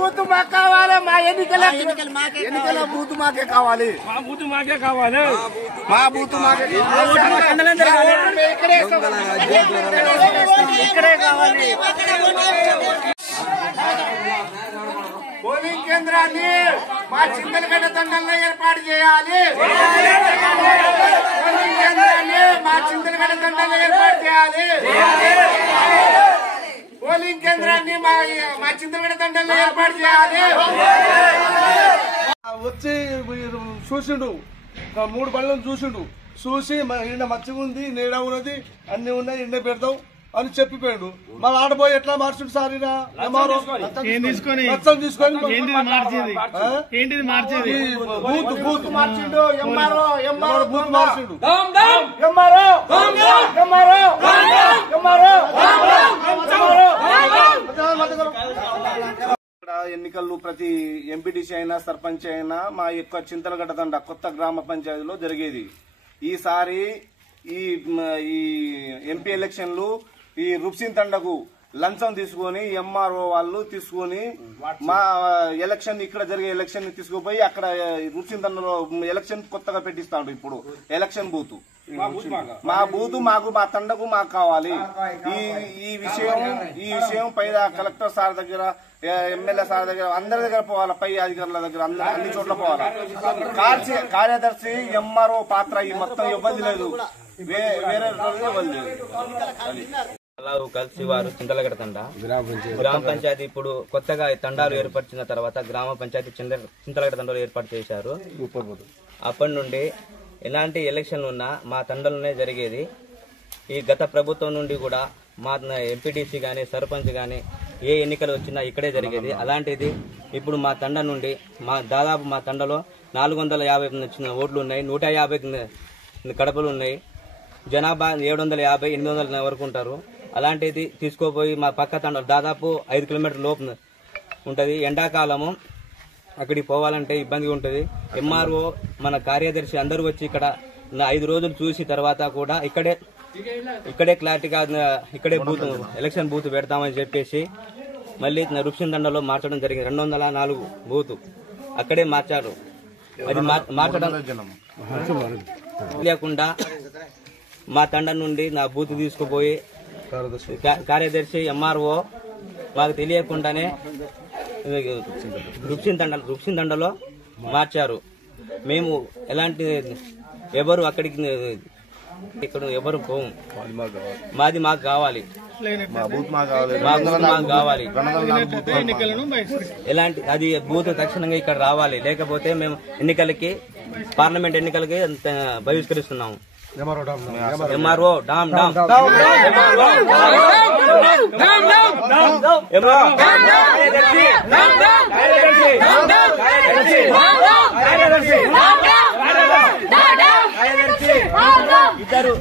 Booth మాకు కావాలి, మా ఎన్నికల బూత్ మాకే కావాలి, మా బూత్ మాకే కావాలి. ఇక్కడే కావాలి. పోలింగ్ కేంద్రాన్ని మా చింతలగడ్డ తండంలో ఏర్పాటు చేయాలి. పోలింగ్ కేంద్రాన్ని మా చింతలగడ్డ తండంలో ఏర్పాటు చేయాలి. పోలింగ్ కేంద్రాన్ని మా చింతలగడ్డ తండంలో ఏర్పాటు చేయాలి. వచ్చి చూసిండు, 3 బళ్ళను చూసి ఎండ మంచిగా ఉంది, నీడ ఉన్నది, అన్ని ఉన్నాయి, ఎండ పెడతాం అని చెప్పిపోయాడు. మరి ఆడబోయి ఎట్లా మార్చుడు సార్ బూత్ మార్చిండు, బూత్ మార్చిండు. ఎన్నికలు ప్రతి ఎంపీటీసీ అయినా సర్పంచ్ అయినా మా యొక్క చింతలగడ్డ తండ కొత్త గ్రామ పంచాయతీలో జరిగేది. ఈసారి ఈ ఎంపీ ఎలక్షన్లు ఈ రుప్సిన్ తండకు లంచం తీసుకొని ఎంఆర్ఓ వాళ్ళు తీసుకొని మా ఎలక్షన్ ఇక్కడ జరిగే ఎలక్షన్ ని తీసుకుపోయి అక్కడ రుప్సిన్ తండలో ఎలక్షన్ కొత్తగా పెట్టిస్తాడు. ఇప్పుడు ఎలక్షన్ బూత్ మా బూత్ మా తండకు మాకు కావాలి. ఈ విషయం పై కలెక్టర్ సార్ దగ్గర, ఎమ్మెల్యే సార్ దగ్గర, అందరి దగ్గర పోవాలా, పై అధికారుల దగ్గర, అన్ని చోట్ల పోవాలా. కార్యదర్శి ఎంఆర్ఓ పాత్ర ఈ మొత్తం ఇబ్బంది లేదు, వేరే ఇబ్బంది లేదు. కలిసి వారు చింతలగడ్డ తండ గ్రామ పంచాయతీ ఇప్పుడు కొత్తగా తండాలు ఏర్పరిచిన తర్వాత గ్రామ పంచాయతీ చింతలగడ్డ తండాలు ఏర్పాటు చేశారు. అప్పటి నుండి ఎలాంటి ఎలక్షన్లు ఉన్నా మా తండలోనే జరిగేది. ఈ గత ప్రభుత్వం నుండి కూడా మా ఎంపీటీసీ గానీ సర్పంచ్ గానీ ఏ ఎన్నికలు వచ్చినా ఇక్కడే జరిగేది. అలాంటిది ఇప్పుడు మా తండ నుండి దాదాపు మా తండలో 450 వచ్చిన ఓట్లు ఉన్నాయి, 150 కడపలు ఉన్నాయి, జనాభా 750, 800 వరకు ఉంటారు. అలాంటిది తీసుకోపోయి మా పక్క తండ దాదాపు 5 కిలోమీటర్ల లోపు ఉంటుంది. ఎండాకాలము అక్కడికి పోవాలంటే ఇబ్బందిగా ఉంటుంది. ఎంఆర్ఓ మన కార్యదర్శి అందరూ వచ్చి ఇక్కడ 5 రోజులు చూసి తర్వాత కూడా ఇక్కడే క్లారిటీగా ఇక్కడే బూత్ ఎలక్షన్ బూత్ పెడతామని చెప్పేసి మళ్ళీ రుప్సిన్ తండలో మార్చడం జరిగింది. 204 బూత్ అక్కడే మార్చారు. అది మార్చడం లేకుండా మా తండ నుండి నా బూత్ తీసుకుపోయి కార్యదర్శి ఎంఆర్ఓ మాకు తెలియకుండానే రుప్సిన్ తండలో మార్చారు. మేము ఎలాంటి ఎవరు అక్కడికి ఇక్కడ ఎవరు పోము, మాది మాకు కావాలి, ఎలాంటి అది బూత్ తక్షణంగా ఇక్కడ రావాలి. లేకపోతే మేము పార్లమెంట్ ఎన్నికలకి బహిష్కరిస్తున్నాము. ఎంఆర్ఓ డామ్ డామ్ ఇద్దరు